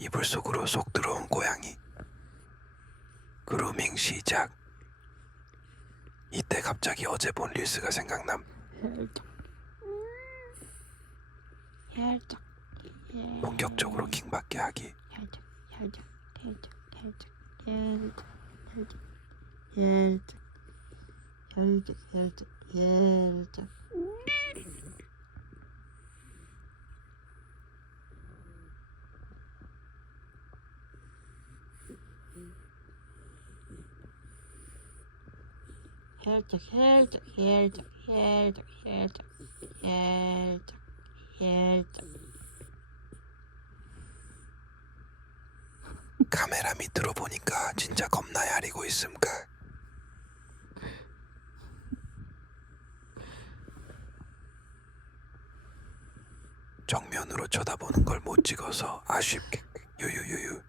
이불 속으로 쏙 들어온 고양이. 그루밍 시작. 이때 갑자기 어제 본 릴스가 생각남. 살짝 본격적으로 킹받게 하기. 살짝 살짝 살짝 살짝 살짝 살짝 살짝 카메라 밑으로 보니까 진짜 겁나 야리고 있음까. 정면으로 쳐다보는 걸 못 찍어서 아쉽게 유유유유